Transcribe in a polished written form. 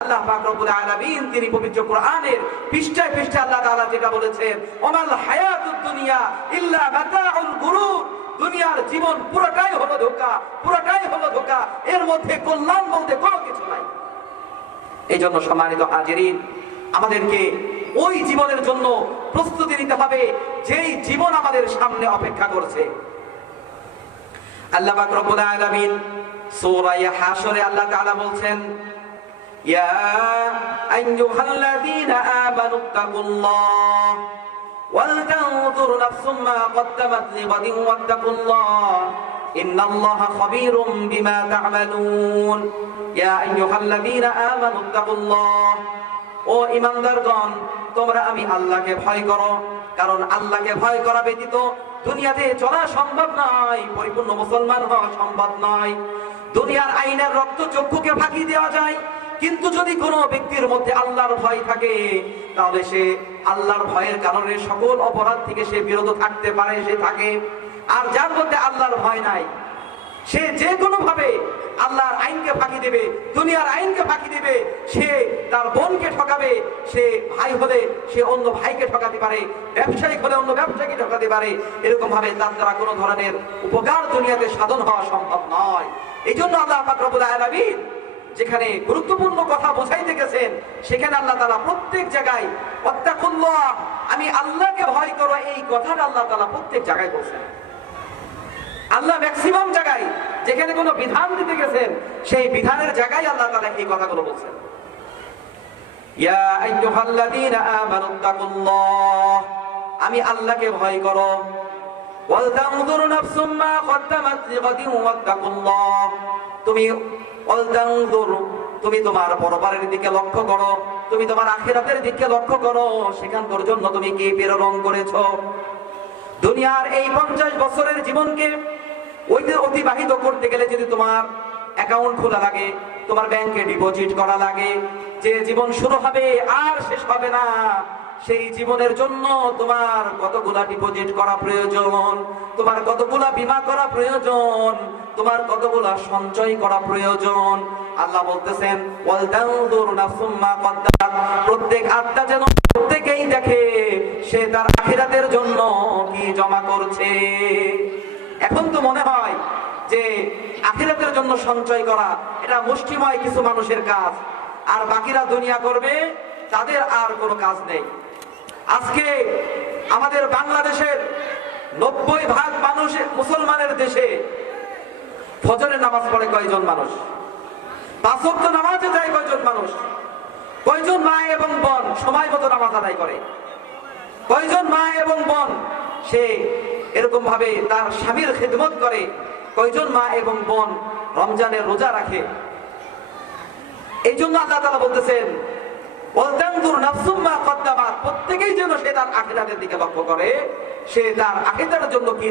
আল্লাহ পাক রব্বুল আলামিন তিনি পবিত্র কোরআনের পৃষ্ঠায় পৃষ্ঠায় আল্লাহ তাআলা যেটা বলেছেন, ওমাল হায়াতুদ দুনিয়া ইল্লা মাতাউল গুরুর, দুনিয়ার জীবন পুরোটাই হলো ধোঁকা, পুরোটাই হলো ধোঁকা, এর মধ্যে কল্যাণ বলতে কোনো কিছু নাই। এই জন্য সম্মানিত হাজিরিন, আমাদেরকে ওই জীবনের জন্য প্রস্তুতি নিতে হবে যেই জীবন আমাদের সামনে অপেক্ষা করছে। আল্লাহ পাক রব্বুল আলামিন সূরা হাশরে আল্লাহ তাআলা বলছেন, ইয়া আইয়ুহাল্লাযীনা আমানুত্তাকুল্লাহ ওয়াল তানজুর নাফসুম মা কদ্দামাত লিগাদিন ওয়াত্তাকুল্লাহ ইন্নাল্লাহা খাবীরুম বিমা তা'মালুন। ইয়া আইয়ুহাল্লাযীনা আমানুত্তাকুল্লাহ, ও ঈমানদারগণ, তোমরা আমি আল্লাহকে ভয় করো, কারণ আল্লাহকে ভয় করা ব্যতীত দুনিয়াতে চলা সম্ভব নয়, পরিপূর্ণ মুসলমান হওয়া সম্ভব নয়। দুনিয়ার আইনের রক্ত চক্ষুকে ফাঁকি দেওয়া যায়, কিন্তু যদি কোনো ব্যক্তির মধ্যে আল্লাহর ভয় থাকে তাহলে সে আল্লাহর ভয়ের কারণে সকল অপরাধ থেকে সে বিরত থাকতে পারে, সে থাকে। আর যার মধ্যে আল্লাহর ভয় নাই, সে যে কোনো ভাবে আল্লাহর আইনকে ফাঁকি দেবে, দুনিয়ার আইনকে ফাঁকি দেবে, সে তার বোনকে ঠকাবে, সে ভাই হলে সে অন্য ভাইকে ঠকাতে পারে, ব্যবসায়িক হলে অন্য ব্যবসায়ীকে ঠকাতে পারে। এরকম ভাবে তার দ্বারা কোনো ধরনের উপকার দুনিয়াতে সাধন হওয়া সম্ভব নয়। এই জন্য আল্লাহ পাক রব্বুল আলামিন যেখানে গুরুত্বপূর্ণ কথা বোঝাইতে গেছেন, সেখানে আল্লাহ তাআলা প্রত্যেক জায়গায় ওয়াত্তাকুল্লাহ, আমি আল্লাহকে ভয় করো, এই কথাটা আল্লাহ তাআলা প্রত্যেক জায়গায় বলছেন। আল্লাহ ম্যাক্সিমাম জায়গায় যেখানে কোনো বিধান দিতে গেছেন, সেই বিধানের জায়গায় আল্লাহ তাআলা এই কথাগুলো বলছেন। ইয়া আইয়ুহাল্লাযীনা আমানুত্তাকুল্লাহ, আমি আল্লাহকে ভয় করো, ওয়াল তানজুর নাফসুম মা কদ্দামাত লিগাদিন ওয়াত্তাকুল্লাহ, তুমি ওয়াল তানজুর, তুমি তোমার পরপারের দিকে লক্ষ্য করো, তুমি তোমার আখিরাতের দিকে লক্ষ্য করো, সেখানকার জন্য তুমি কি প্রেরণ করেছো। দুনিয়ার এই 50 বছরের জীবনকে অতিবাহিত করতে গেলে যদি তোমার অ্যাকাউন্ট খোলা লাগে, তোমার ব্যাংকে ডিপোজিট করা লাগে, যে জীবন শুরু হবে আর শেষ হবে না, সেই জীবনের জন্য তোমার কতগুলা ডিপোজিট করা প্রয়োজন, তোমার কতগুলা বীমা করা প্রয়োজন, তোমার কতগুলা সঞ্চয় করা প্রয়োজন। আল্লাহ বলতেছেন, ওয়াল তানজুর নাফসুম মা কদ্দামাত, প্রত্যেক আত্মা যেন প্রত্যেকেই দেখে সে তার আখিরাতের জন্য কি জমা করছে। এখন তো মনে হয় যে আখিরাতের জন্য সঞ্চয় করা এটা মুষ্টিময় কিছু মানুষের কাজ, আর বাকিরা দুনিয়া করবে, তাদের আর কোনো কাজ নেই। আজকে আমাদের বাংলাদেশের 90% মানুষ মুসলমানের দেশে ফজরের নামাজ পড়ে কয়জন মানুষ? 5 ওয়াক্ত নামাজে যায় কয়জন মানুষ? কয়জন মা এবং বোন সময় মতো নামাজ আদায় করে? কয়জন মা এবং বোন সে এরকম ভাবে তার স্বামীর খেদমত করে? কয়জন মা এবং বোন রমজানের রোজা রাখে? এই জন্য আল্লাহ তাআলা বলতেছেন, ওয়াল তানজুর নাফসুম মা কদ্দামাত, প্রত্যেকেই যেন সে তার আখিরাতের দিকে লক্ষ্য করে, সে তার আখিরাতের জন্য কি